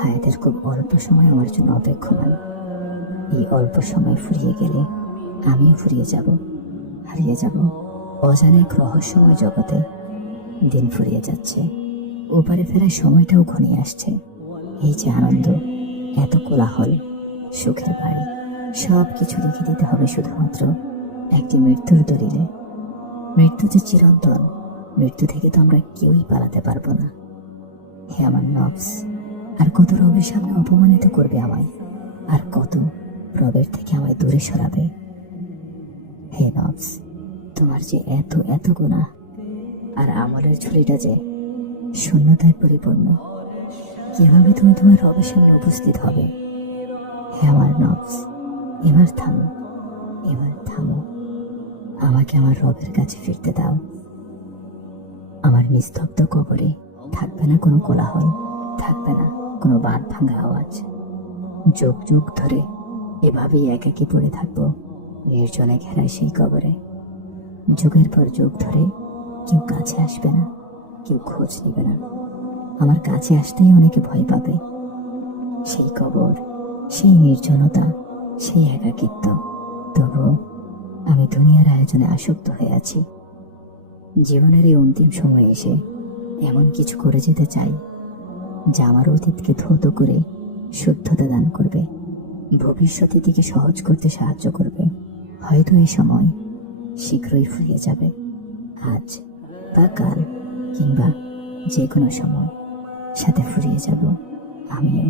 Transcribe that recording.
হায়াতের খুব অল্প সময় আমার জন্য অপেক্ষমান। এই অল্প সময় ফুরিয়ে গেলে আমিও ফুরিয়ে যাব, হারিয়ে যাব অজানা এক রহস্যময় জগতে। দিন ফুরিয়ে যাচ্ছে, ওপারে ফেরার সময়টাও ঘনিয়ে আসছে। এই যে আনন্দ, এত কোলাহল, সুখের বাড়ি, সব কিছু লিখে দিতে হবে শুধুমাত্র একটি মৃত্যুর দলিলে। মৃত্যু যে চিরন্তন, মৃত্যু থেকে তো আমরা কেউই পালাতে পারবো না। হে আমার নফস, আর কত রবের সামনে অপমানিত করবে আমায়, আর কত রবের থেকে আমায় দূরে সরাবে। হে নফস, তোমার যে এত এত গুনাহ, আর আমলের ঝুলিটা যে শূন্যতায় পরিপূর্ণ, কিভাবে তুমি তোমার রবের সামনে উপস্থিত হবে? হে আমার নফস, এবার থামো, এবার থামো, আমাকে আমার রবের কাছে ফিরতে দাও। আমার নিস্তব্ধ কবরে থাকবে না কোনো কোলাহল, থাকবে না কোনো বাঁধ ভাঙা আওয়াজ। যুগ যুগ ধরে এভাবেই একাকী পড়ে থাকবো নির্জনে ঘেরায় সেই কবরে। যুগের পর যুগ ধরে কেউ কাছে আসবে না, কেউ খোঁজ নেবে না। আমার কাছে আসতেই অনেকে ভয় পাবে। সেই কবর, সেই নির্জনতা, সেই একাকিত্ব। তবুও আমি দুনিয়ার আয়োজনে আসক্ত হয়ে আছি। জীবনের এই অন্তিম সময়ে এসে এমন কিছু করে যেতে চাই যা আমার অতীতকে ধৌত করে শুদ্ধতা দান করবে, ভবিষ্যতের দিকে সহজ করতে সাহায্য করবে। হয়তো এই সময় শীঘ্রই ফুরিয়ে যাবে, আজ বা কাল কিংবা যে কোনো সময়। সাথে ফুরিয়ে যাব আমিও।